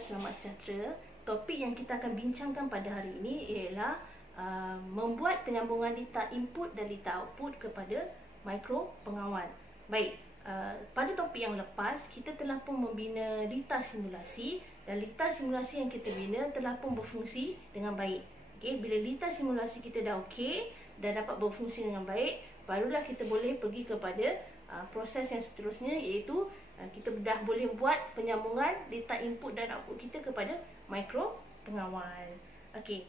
selamat sejahtera. Topik yang kita akan bincangkan pada hari ini ialah membuat penyambungan lita input dan lita output kepada mikro pengawal. Baik, pada topik yang lepas kita telah pun membina lita simulasi dan lita simulasi yang kita bina telah pun berfungsi dengan baik. Okey, bila lita simulasi kita dah okey dan dapat berfungsi dengan baik, barulah kita boleh pergi kepada proses yang seterusnya, iaitu kita dah boleh buat penyambungan data input dan output kita kepada mikro pengawal. Okey,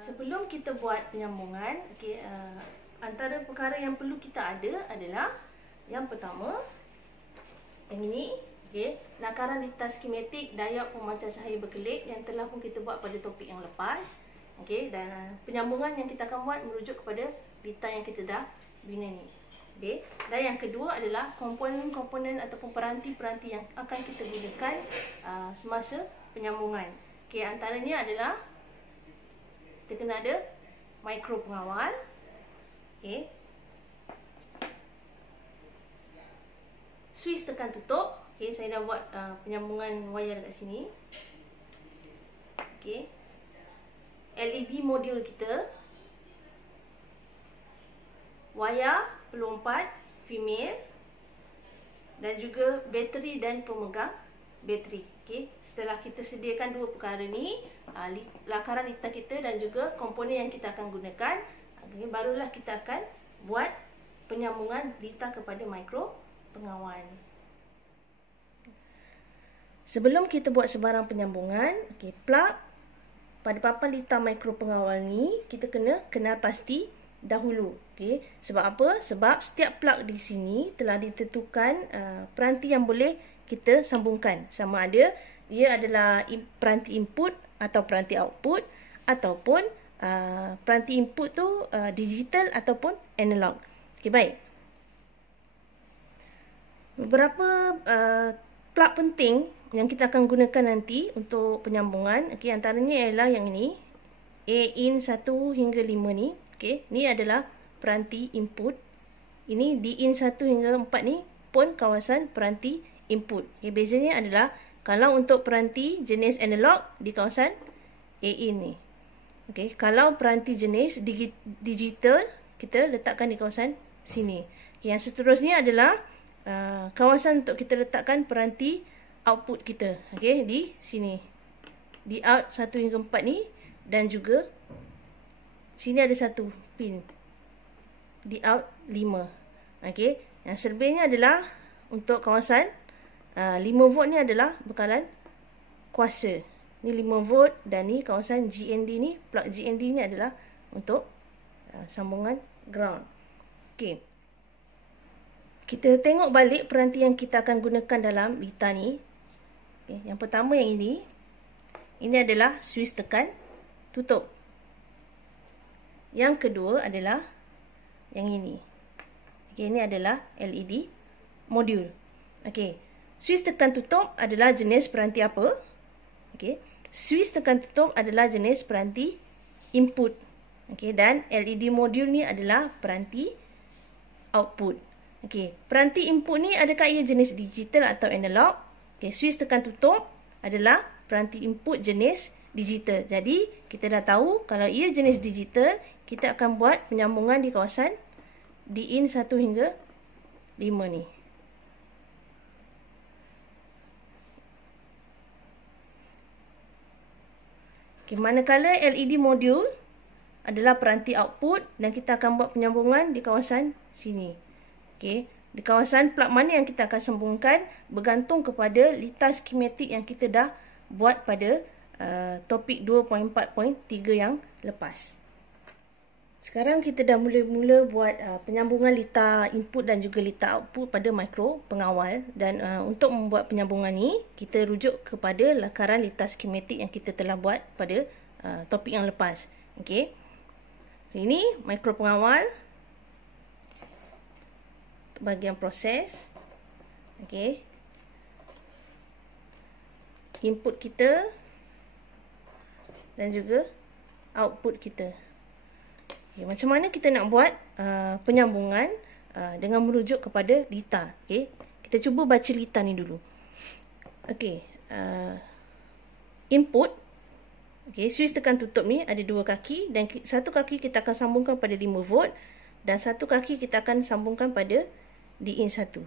sebelum kita buat penyambungan, antara perkara yang perlu kita ada adalah yang pertama, yang ini, nakaran data skematik diod pemancar cahaya berkelip yang telah pun kita buat pada topik yang lepas. Dan penyambungan yang kita akan buat merujuk kepada data yang kita dah bina ni. Dan yang kedua adalah komponen-komponen ataupun peranti-peranti yang akan kita gunakan semasa penyambungan. Antaranya adalah kita kena ada mikro pengawal. Switch tekan tutup. Saya dah buat penyambungan wayar dekat sini. LED modul kita, wayar pelompat female dan juga bateri dan pemegang bateri. Setelah kita sediakan dua perkara ni, lakaran lita kita dan juga komponen yang kita akan gunakan, barulah kita akan buat penyambungan lita kepada mikro pengawal. Sebelum kita buat sebarang penyambungan, plug pada papan lita mikro pengawal ni kita kena kenal pasti dahulu. Sebab apa? Sebab setiap plug di sini telah ditentukan peranti yang boleh kita sambungkan. Sama ada dia adalah peranti input atau peranti output, ataupun peranti input tu digital ataupun analog. Baik. Beberapa plug penting yang kita akan gunakan nanti untuk penyambungan, antaranya ialah yang ini, A-in 1 hingga 5 ni. Ni adalah peranti input. Ini D-in 1 hingga 4 ni pun kawasan peranti input. Bezanya adalah kalau untuk peranti jenis analog di kawasan A-in ni. Kalau peranti jenis digital kita letakkan di kawasan sini. Yang seterusnya adalah kawasan untuk kita letakkan peranti output kita. Di sini. Di out 1 hingga 4 ni, dan juga sini ada satu pin. Di out 5. Yang selebihnya adalah untuk kawasan 5 volt ni adalah bekalan kuasa. Ni 5 volt dan ni kawasan GND ni, plug GND ni adalah untuk sambungan ground. Kita tengok balik peranti yang kita akan gunakan dalam lita ni. Yang pertama yang ini. Ini adalah switch tekan tutup. Yang kedua adalah yang ini. Ini adalah LED modul. Switch tekan tutup adalah jenis peranti apa? Switch tekan tutup adalah jenis peranti input. Dan LED modul ni adalah peranti output. Peranti input ni adakah ia jenis digital atau analog? Switch tekan tutup adalah peranti input jenis digital. Jadi kita dah tahu kalau ia jenis digital, kita akan buat penyambungan di kawasan D-in 1 hingga 5 ni. Manakala LED modul adalah peranti output dan kita akan buat penyambungan di kawasan sini. Di kawasan plug mana yang kita akan sambungkan bergantung kepada lita skematik yang kita dah buat pada topik 2.4.3 yang lepas. Sekarang kita dah mula-mula buat penyambungan lita input dan juga lita output pada mikro pengawal. Dan untuk membuat penyambungan ni, kita rujuk kepada lakaran lita skematik yang kita telah buat pada topik yang lepas. So, ini mikro pengawal. Bahagian proses. Input kita dan juga output kita. Macam mana kita nak buat penyambungan dengan merujuk kepada lita. Kita cuba baca lita ni dulu. input. Okey, switch tekan tutup ni ada dua kaki dan satu kaki kita akan sambungkan pada 5 volt dan satu kaki kita akan sambungkan pada DIN 1.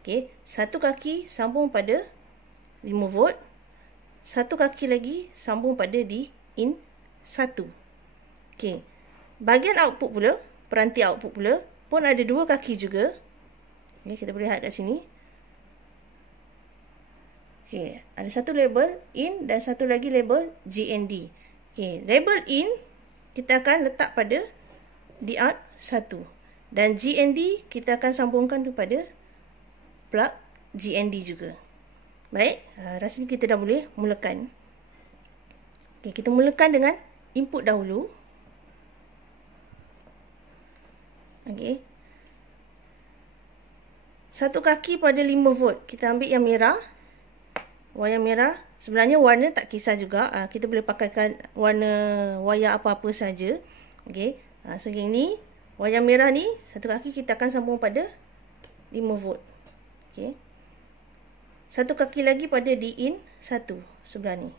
Okey, satu kaki sambung pada 5 volt, satu kaki lagi sambung pada DIN 1. Okey. Bahagian output pula, peranti output pula pun ada dua kaki juga. Okey, kita boleh lihat kat sini. Okey, ada satu label in dan satu lagi label GND. Okey, label in kita akan letak pada DIN 1 dan GND kita akan sambungkan kepada plug GND juga. Baik, rasanya kita dah boleh mulakan. Okey, kita mulakan dengan input dahulu. Okey. Satu kaki pada 5 volt. Kita ambil yang merah. Wayar merah, sebenarnya warna tak kisah juga. Kita boleh pakaikan warna wayar apa-apa saja. Okey. So yang ni, wayar merah ni, satu kaki kita akan sambung pada 5 volt. Okey. Satu kaki lagi pada DIN 1 sebelah ni.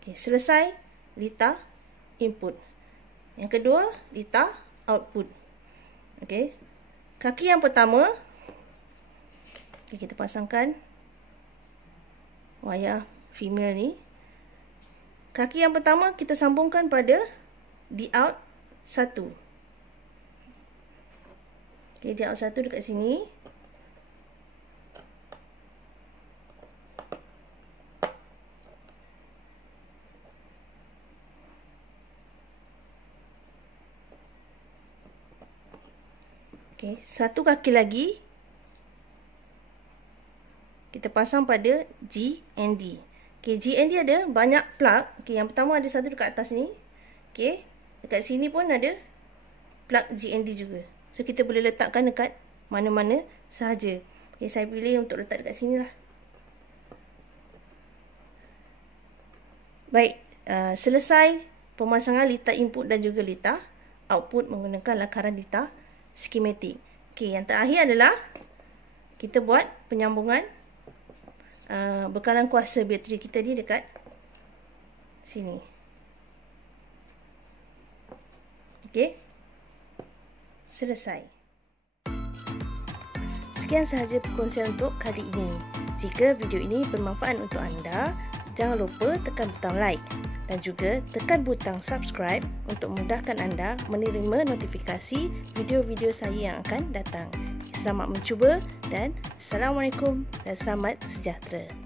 Okey, selesai litar input. Yang kedua, litar output. Okey. Kaki yang pertama, kita pasangkan wayar female ni. Kaki yang pertama kita sambungkan pada Dout 1. Okey, Dout 1 dekat sini. Okey, satu kaki lagi kita pasang pada GND. Okey, GND ada banyak plug. Okey, yang pertama ada satu dekat atas ni. Okey, dekat sini pun ada plug GND juga. So kita boleh letakkan dekat mana-mana sahaja. Okey, saya pilih untuk letak dekat sini lah. Baik, selesai pemasangan litar input dan juga litar output menggunakan lakaran litar skematik. Okey, yang terakhir adalah kita buat penyambungan bekalan kuasa bateri kita ni dekat sini. Okey. Selesai. Sekian sahaja perkongsian untuk kali ini. Jika video ini bermanfaat untuk anda, jangan lupa tekan butang like dan juga tekan butang subscribe untuk memudahkan anda menerima notifikasi video-video saya yang akan datang. Selamat mencuba dan Assalamualaikum dan selamat sejahtera.